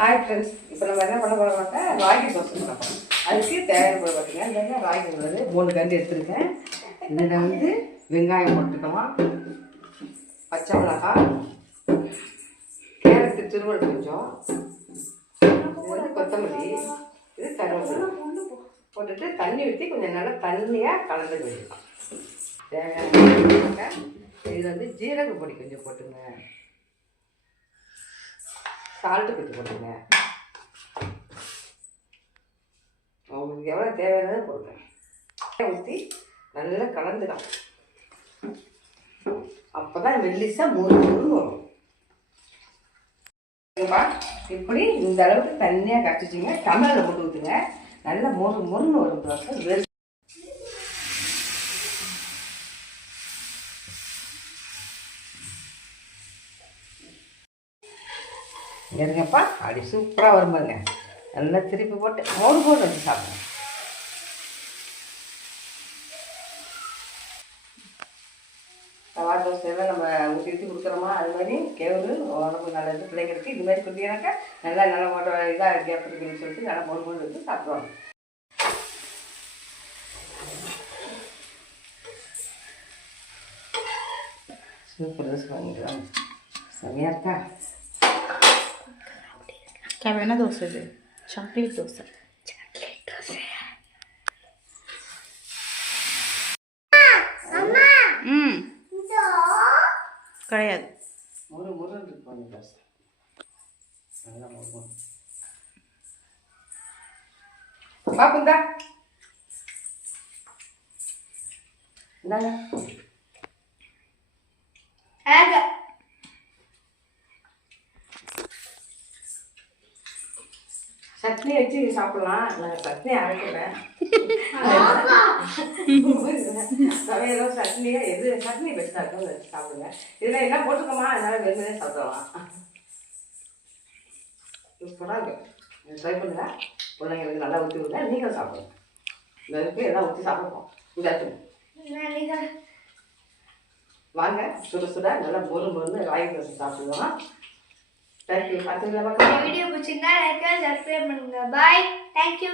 Hi friends, இப்போ நம்ம என்ன பண்ண போகிறோம்னாக்கா ராகி தோசை பண்ண போகிறோம். அதுக்கு தேவையான பொருள் பார்த்தீங்கன்னா இந்த ராகி உள்ளது 3 கண்டு எடுத்துருக்கேன். இதில் வந்து வெங்காயம் போட்டுக்கலாம், பச்சை மிளகாய், கேரட்டு திருவள் கொஞ்சம், இது வந்து கொத்தமல்லி, இது கருவேப்பிலை போட்டுட்டு தண்ணி ஊற்றி கொஞ்சம் நல்லா தண்ணியாக கலந்து வச்சுக்கலாம். தேவையான இதில் வந்து ஜீரக பொடி கொஞ்சம் போட்டுங்க, சால்ட்டு கொஞ்சம் போட்டுங்க, உங்களுக்கு எவ்வளோ தேவையானது போடுங்க. ஊற்றி நல்லா கலந்துடும், அப்போ தான் மெல்லிசாக முறுமுறுன்னு வரும். இப்படி இந்த அளவுக்கு தண்ணியாக கரைச்சிச்சிங்க, டம்ளரில் போட்டு ஊற்றுங்க, நல்லா முறுமுறுன்னு வரும் தோசை. இருங்கப்பா, அப்படி சூப்பராக வரும் பாருங்க. நல்லா திருப்பி போட்டு மோடு வச்சு சாப்பிடுங்க. தவா தோசையெல்லாம் நம்ம ஊற்றி ஊற்றி கொடுக்குறோமா, அது மாதிரி கேவுரு உடம்பு நல்லது, பிள்ளைங்களுக்கு இது மாதிரி கொடுத்தீங்கன்னாக்கா நல்லா போட்ட இதாக கேப் இருக்குன்னு சொல்லிட்டு நல்லா மோடு வச்சு சாப்பிடுவாங்க. சூப்பர் தோசை வாங்கிக்கலாம், செம்மையாக இருக்கா? क्या बना दोस्त है चॉकलेट दोस्त கிடையாது முருன்னு இருக்கும் தோசை, நல்லா முருகும். பாப்புந்தா இந்தாங்க சட்னி வச்சு சாப்பிடலாம். நாங்கள் சட்னி அரைக்கிறேன், சமையலும் சட்னியாக எது சட்னி பெஸ்ட்டாக இருக்கும் வச்சு சாப்பிடுங்க. இதில் என்ன போட்டுக்கோமா, அதனால வெறுமனே சாப்பிடலாம். சூப்பராக இருக்கும், ட்ரை பண்ணுங்க. பிள்ளைங்களுக்கு நல்லா ஊற்றி விடுங்க, நீங்களும் சாப்பிடுங்க. இந்த இதுக்கு எல்லாம் ஊற்றி சாப்பிடுவோம். இந்த வாங்க, சுட சுட நல்லா பொறுந்து ராகி தோசை சாப்பிடுவோம். Thank you. வீடியோ பிடிச்சிருந்தா லைக் சப்ஸ்கிரைப் பண்ணுங்க. பாய். தேங்க்யூ.